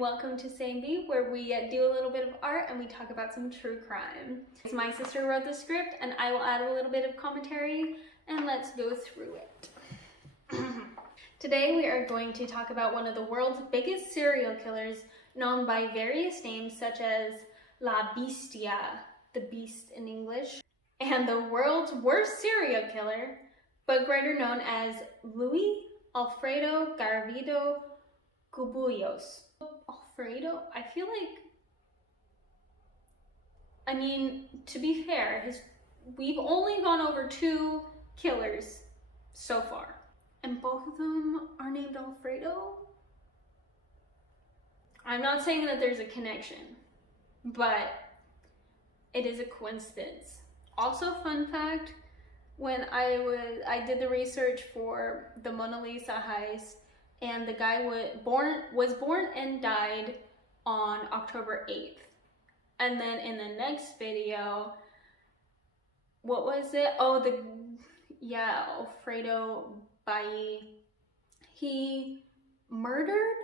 and welcome to Same Bee, where we do a little bit of art and we talk about some true crime. My sister wrote the script and I will add a little bit of commentary, and let's go through it. Today we are going to talk about one of the world's biggest serial killers, known by various names such as La Bestia, the beast in English, and the world's worst serial killer, but greater known as Luis Alfredo Garavito Cubullos. Alfredo? I feel like, to be fair, we've only gone over 2 killers so far, and both of them are named Alfredo. I'm not saying that there's a connection, but it is a coincidence. Also, fun fact, when I did the research for the Mona Lisa heist, and the guy was born and died on October 8th. And then in the next video, what was it? Oh, Alfredo Bailly. He murdered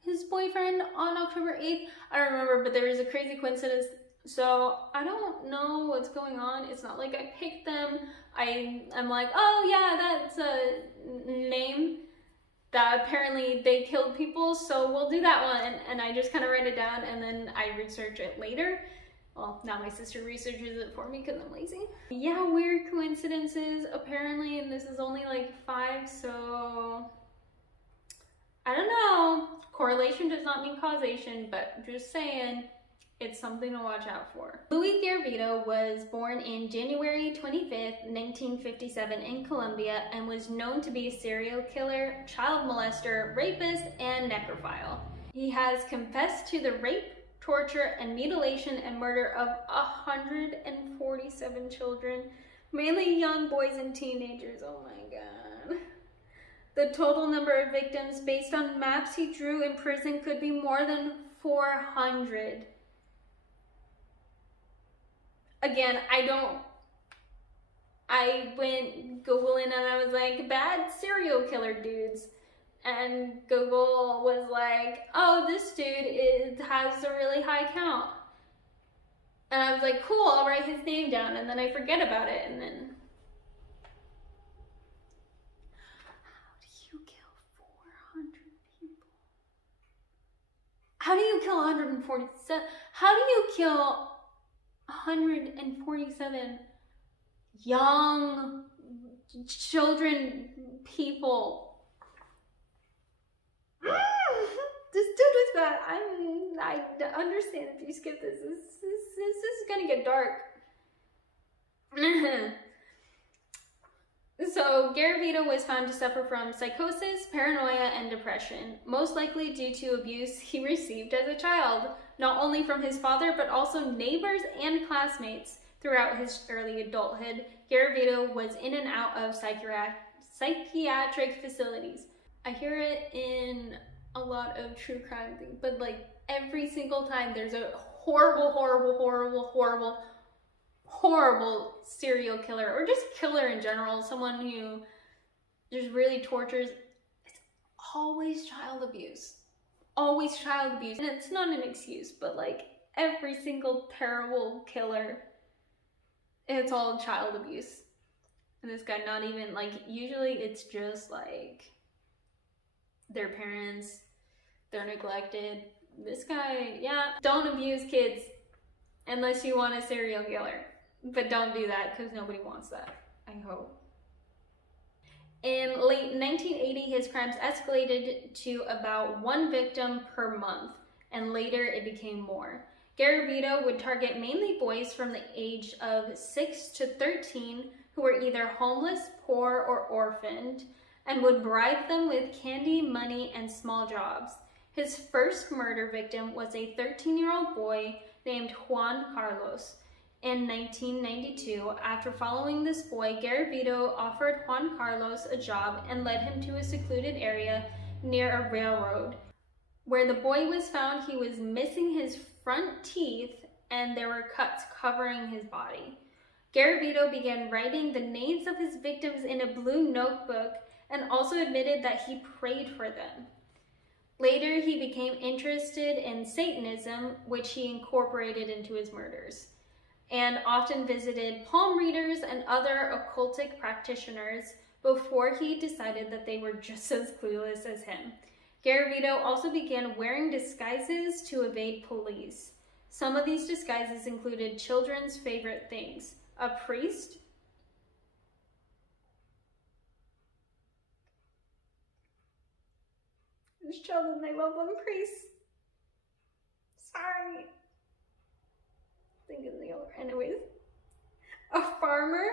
his boyfriend on October 8th. I don't remember, but there was a crazy coincidence. So I don't know what's going on. It's not like I picked them. I'm like, oh yeah, that's a name that apparently they killed people, so we'll do that one. And I just kind of write it down and then I research it later. Well, now my sister researches it for me because I'm lazy. Yeah, weird coincidences apparently, and this is only like 5, so I don't know. Correlation does not mean causation, but just saying, it's something to watch out for. Luis Garavito was born in January 25th, 1957 in Colombia, and was known to be a serial killer, child molester, rapist, and necrophile. He has confessed to the rape, torture, and mutilation and murder of 147 children, mainly young boys and teenagers. Oh my god. The total number of victims based on maps he drew in prison could be more than 400. Again, I went Googling and I was like, bad serial killer dudes. And Google was like, oh, this dude has a really high count. And I was like, cool, I'll write his name down. And then I forget about it. And then, how do you kill 400 people? How do you kill 147? How do you kill 147 young children, people? This dude was bad. I understand if you skip this. This is gonna get dark. So Garavito was found to suffer from psychosis, paranoia, and depression, most likely due to abuse he received as a child, not only from his father, but also neighbors and classmates. Throughout his early adulthood, Garavito was in and out of psychiatric facilities. I hear it in a lot of true crime things, but like every single time there's a horrible serial killer, or just killer in general, someone who just really tortures, it's always child abuse. Always child abuse. And it's not an excuse, but like every single terrible killer, it's all child abuse. And this guy, not even like, usually it's just like their parents, they're neglected. This guy, yeah, don't abuse kids unless you want a serial killer. But don't do that, because nobody wants that, I hope. In late 1980, his crimes escalated to about 1 victim per month, and later it became more. Garavito would target mainly boys from the age of 6 to 13 who were either homeless, poor, or orphaned, and would bribe them with candy, money, and small jobs. His first murder victim was a 13-year-old boy named Juan Carlos. In 1992, after following this boy, Garavito offered Juan Carlos a job and led him to a secluded area near a railroad. Where the boy was found, he was missing his front teeth and there were cuts covering his body. Garavito began writing the names of his victims in a blue notebook and also admitted that he prayed for them. Later, he became interested in Satanism, which he incorporated into his murders, and often visited palm readers and other occultic practitioners before he decided that they were just as clueless as him. Garavito also began wearing disguises to evade police. Some of these disguises included children's favorite things: a priest, there's children, they love them priests. Sorry. Thinking the other, anyways. A farmer,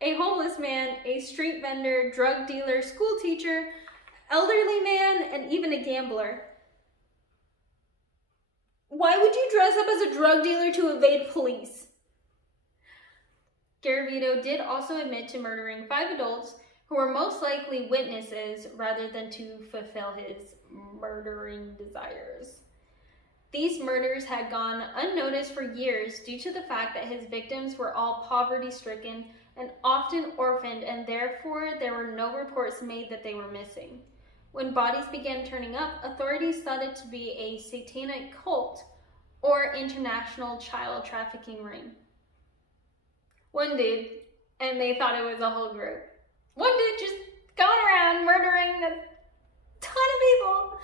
a homeless man, a street vendor, drug dealer, school teacher, elderly man, and even a gambler. Why would you dress up as a drug dealer to evade police? Garavito did also admit to murdering 5 adults who were most likely witnesses rather than to fulfill his murdering desires. These murders had gone unnoticed for years due to the fact that his victims were all poverty-stricken and often orphaned, and therefore there were no reports made that they were missing. When bodies began turning up, authorities thought it to be a satanic cult or international child trafficking ring. One dude, and they thought it was a whole group. One dude just going around murdering a ton of people.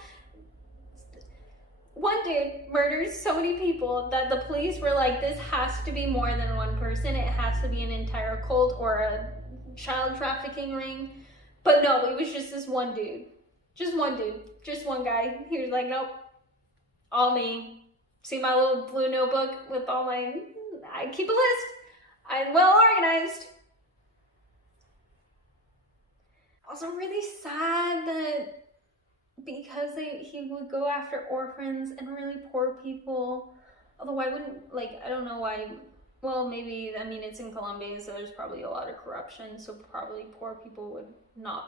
One dude murders so many people that the police were like, this has to be more than one person. It has to be an entire cult or a child trafficking ring. But no, it was just this one dude. Just one dude. Just one guy. He was like, nope. All me. See my little blue notebook with all my... I keep a list. I'm well organized. Also really sad that because he would go after orphans and really poor people. Although I wouldn't, like, I don't know why. Well, maybe, I mean, it's in Colombia, so there's probably a lot of corruption. So probably poor people would not,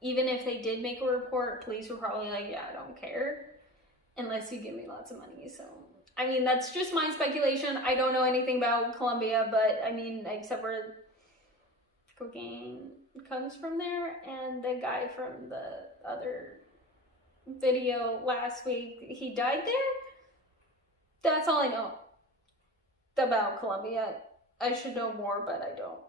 even if they did make a report, police were probably like, yeah, I don't care unless you give me lots of money. So, I mean, that's just my speculation. I don't know anything about Colombia, but I mean, except for cocaine comes from there, and the guy from the other video last week, he died there. That's all I know about Colombia. I should know more, but I don't.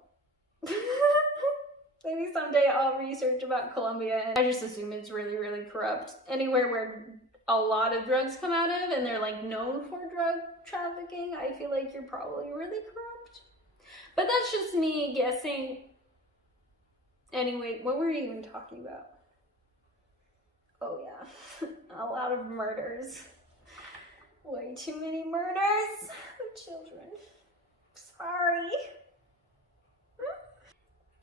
Maybe someday I'll research about Colombia, and I just assume it's really, really corrupt. Anywhere where a lot of drugs come out of and they're like known for drug trafficking, I feel like you're probably really corrupt. But that's just me guessing. Anyway, what were we even talking about? Oh yeah, a lot of murders. Way too many murders of children. Sorry.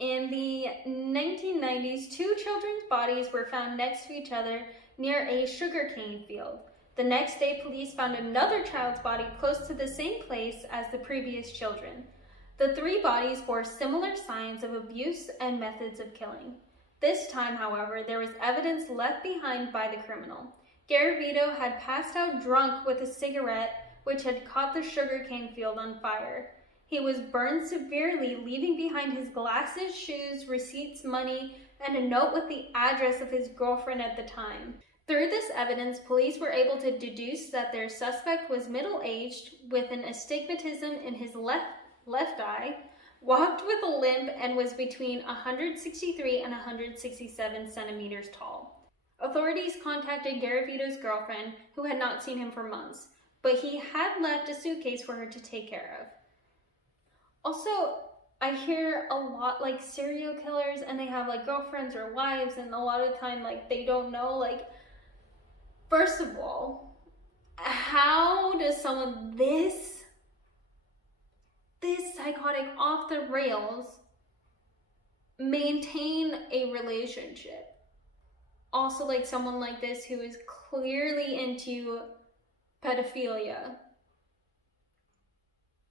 In the 1990s, 2 children's bodies were found next to each other near a sugarcane field. The next day, police found another child's body close to the same place as the previous children. The 3 bodies bore similar signs of abuse and methods of killing. This time, however, there was evidence left behind by the criminal. Garavito had passed out drunk with a cigarette, which had caught the sugarcane field on fire. He was burned severely, leaving behind his glasses, shoes, receipts, money, and a note with the address of his girlfriend at the time. Through this evidence, police were able to deduce that their suspect was middle-aged, with an astigmatism in his left eye, walked with a limp, and was between 163 and 167 centimeters tall. Authorities contacted Garavito's girlfriend, who had not seen him for months, but he had left a suitcase for her to take care of. Also, I hear a lot, like, serial killers, and they have, like, girlfriends or wives, and a lot of the time, like, they don't know, like, first of all, how does someone this psychotic, off the rails, maintain a relationship? Also, like, someone like this who is clearly into pedophilia.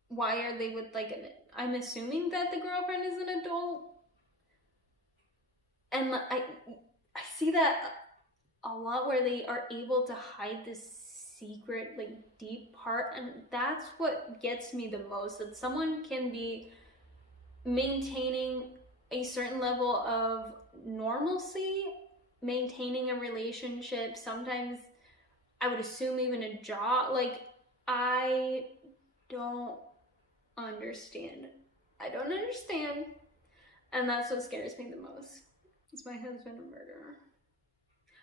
Why are they with, like, I'm assuming that the girlfriend is an adult. And I see that a lot where they are able to hide this secret, like, deep part, and that's what gets me the most, that someone can be maintaining a certain level of normalcy maintaining a relationship, sometimes I would assume even a job. Like, I don't understand. I don't understand. And that's what scares me the most. Is my husband a murderer?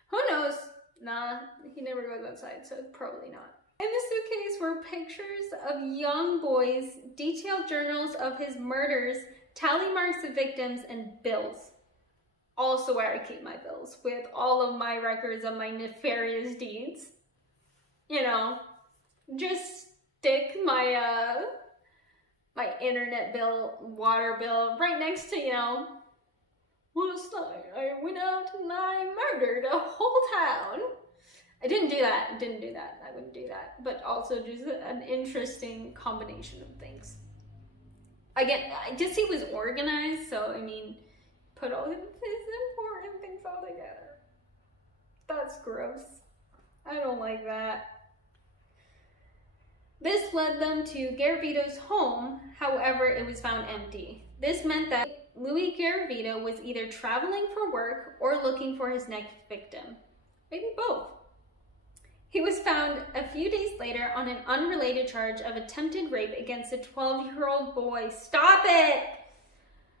Who knows? Nah, he never goes outside, so probably not. In the suitcase were pictures of young boys, detailed journals of his murders, tally marks of victims, and bills. Also where I keep my bills, with all of my records of my nefarious deeds. You know, just stick my my internet bill, water bill right next to, you know, last night I went out and I murdered a whole town. I didn't do that. I wouldn't do that. But also just an interesting combination of things. Again, just he was organized, so I mean, put all his important things all together. That's gross. I don't like that. This led them to Garavito's home, however, it was found empty. This meant that Louis Garavito was either traveling for work or looking for his next victim. Maybe both. He was found a few days later on an unrelated charge of attempted rape against a 12-year-old boy. Stop it!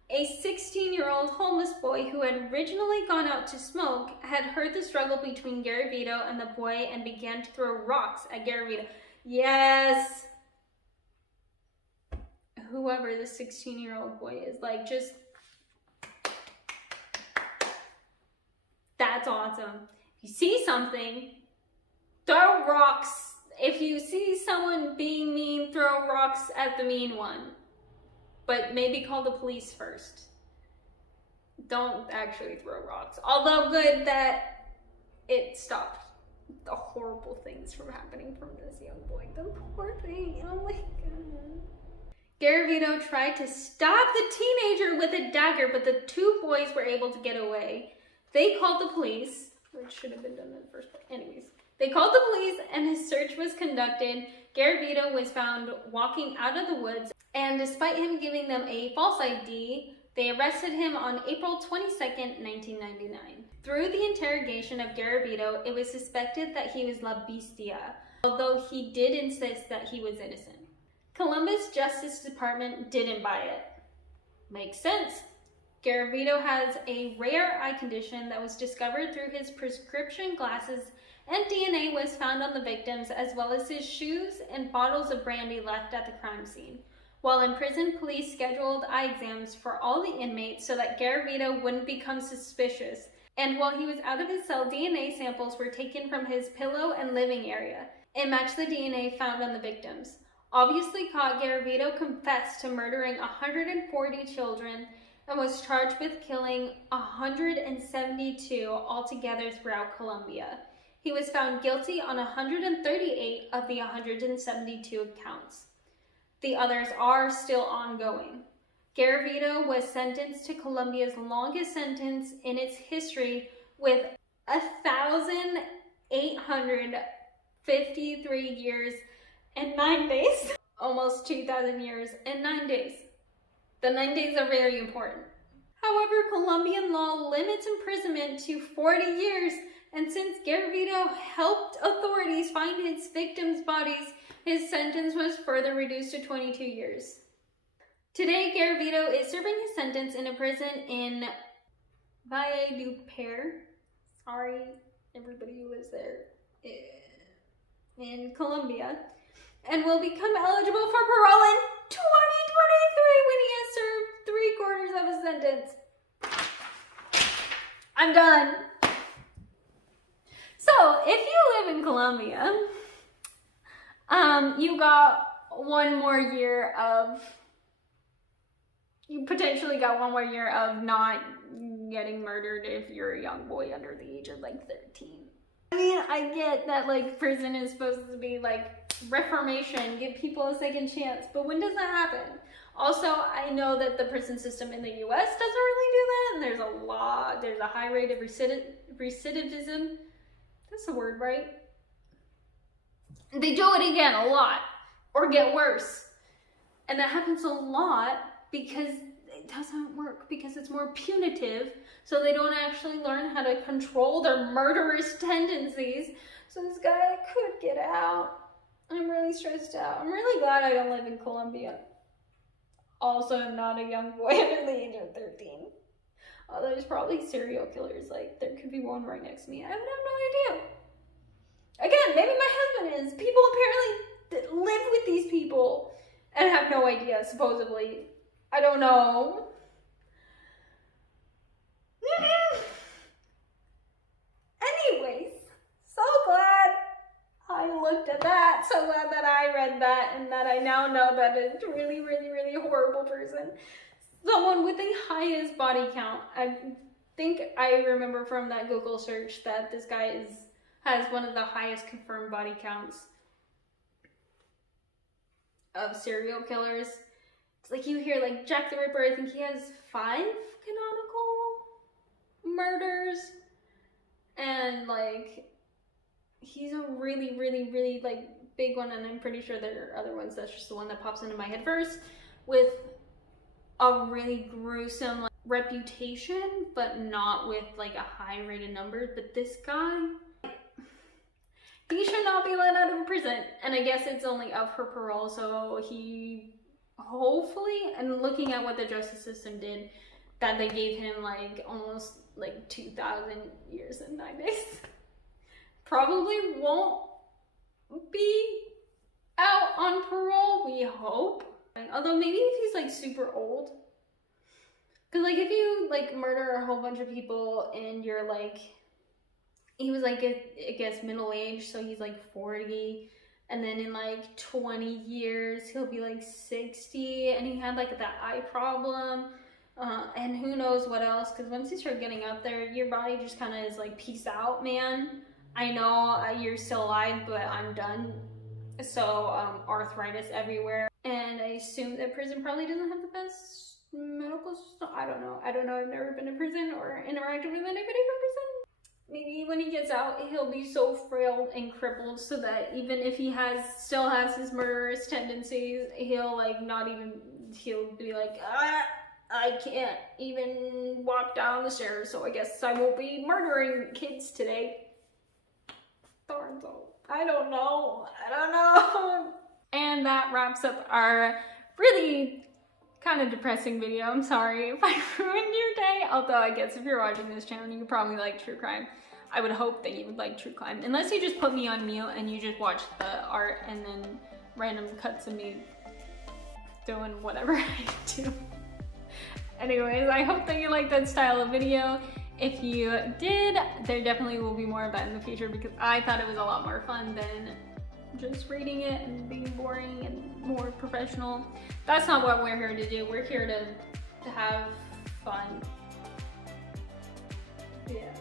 A 16-year-old homeless boy who had originally gone out to smoke had heard the struggle between Garavito and the boy and began to throw rocks at Garavito. Yes! Whoever the 16-year-old boy is, like, just... That's awesome. If you see something, throw rocks. If you see someone being mean, throw rocks at the mean one. But maybe call the police first. Don't actually throw rocks. Although good that it stopped the horrible things from happening from this young boy. The poor thing. Oh my god. Garavito tried to stop the teenager with a dagger, but the two boys were able to get away. They called the police, which should have been done in the first place. Anyways, they called the police and his search was conducted. Garavito was found walking out of the woods, and despite him giving them a false ID, they arrested him on April 22nd, 1999. Through the interrogation of Garavito, it was suspected that he was La Bestia, although he did insist that he was innocent. Columbus Justice Department didn't buy it. Makes sense. Garavito has a rare eye condition that was discovered through his prescription glasses, and DNA was found on the victims, as well as his shoes and bottles of brandy left at the crime scene. While in prison, police scheduled eye exams for all the inmates so that Garavito wouldn't become suspicious. And while he was out of his cell, DNA samples were taken from his pillow and living area. It matched the DNA found on the victims. Obviously caught, Garavito confessed to murdering 140 children and was charged with killing 172 altogether throughout Colombia. He was found guilty on 138 of the 172 counts. The others are still ongoing. Garavito was sentenced to Colombia's longest sentence in its history with 1,853 years and 9 days. Almost 2,000 years and 9 days. The 9 days are very important. However, Colombian law limits imprisonment to 40 years, and since Garavito helped authorities find his victims' bodies, his sentence was further reduced to 22 years. Today, Garavito is serving his sentence in a prison in Valledupar. Sorry, everybody who lives there. In Colombia. And will become eligible for parole in 2023 when he has served 3/4 of his sentence. I'm done. So, if you live in Colombia, you got one more year of, you potentially got one more year of not getting murdered if you're a young boy under the age of like 13. I mean, I get that like prison is supposed to be like reformation, give people a second chance, but when does that happen? Also, I know that the prison system in the US doesn't really do that, and there's a high rate of recidivism. That's the word, right? They do it again a lot, or get worse. And that happens a lot because it doesn't work because it's more punitive, so they don't actually learn how to control their murderous tendencies. So this guy could get out. I'm really stressed out. I'm really glad I don't live in Colombia. Also, I'm not a young boy under the age of 13. There's probably serial killers, like there could be one right next to me. I have no idea. Again, maybe my husband is. People apparently live with these people and have no idea, supposedly. I don't know. Anyways, so glad I looked at that. So glad that I read that and that I now know that it's really, really, really horrible person. Someone with the highest body count. I think I remember from that Google search that this guy has one of the highest confirmed body counts of serial killers. It's like you hear like Jack the Ripper, I think he has 5 canonical murders. And like he's a really, really, really like big one, and I'm pretty sure there are other ones. That's just the one that pops into my head first, with a really gruesome like, reputation, but not with like a high rate of numbers. But this guy, he should not be let out of prison, and I guess it's only up for parole, so he hopefully, and looking at what the justice system did, that they gave him like almost like 2,000 years and 9 days. Probably won't be out on parole, we hope. Although maybe if he's like super old, because like if you like murder a whole bunch of people and you're like, he was like I guess middle age, so he's like 40, and then in like 20 years he'll be like 60, and he had like that eye problem, and who knows what else, because once you start getting up there, your body just kind of is like, peace out, man. I know you're still alive, but I'm done. So arthritis everywhere, and I assume that prison probably doesn't have the best medical system. I don't know. I've never been to prison or interacted with anybody from prison. Maybe when he gets out, he'll be so frail and crippled so that even if he still has his murderous tendencies, he'll be like, I can't even walk down the stairs, so I guess I won't be murdering kids today. Darn so. I don't know. And that wraps up our really kind of depressing video. I'm sorry if I ruined your day. Although I guess if you're watching this channel, you probably like true crime. I would hope that you would like true crime. Unless you just put me on mute and you just watch the art and then random cuts of me doing whatever I do. Anyways, I hope that you like that style of video. If you did, there definitely will be more of that in the future, because I thought it was a lot more fun than just reading it and being boring and more professional. That's not what we're here to do. We're here to have fun. Yeah.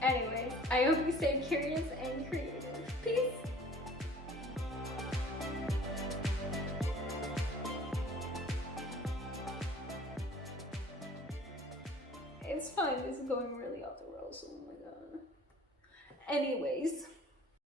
Anyways, I hope you stay curious and creative. Peace. It's fine. This is going really off the rails. Oh my god. Anyways.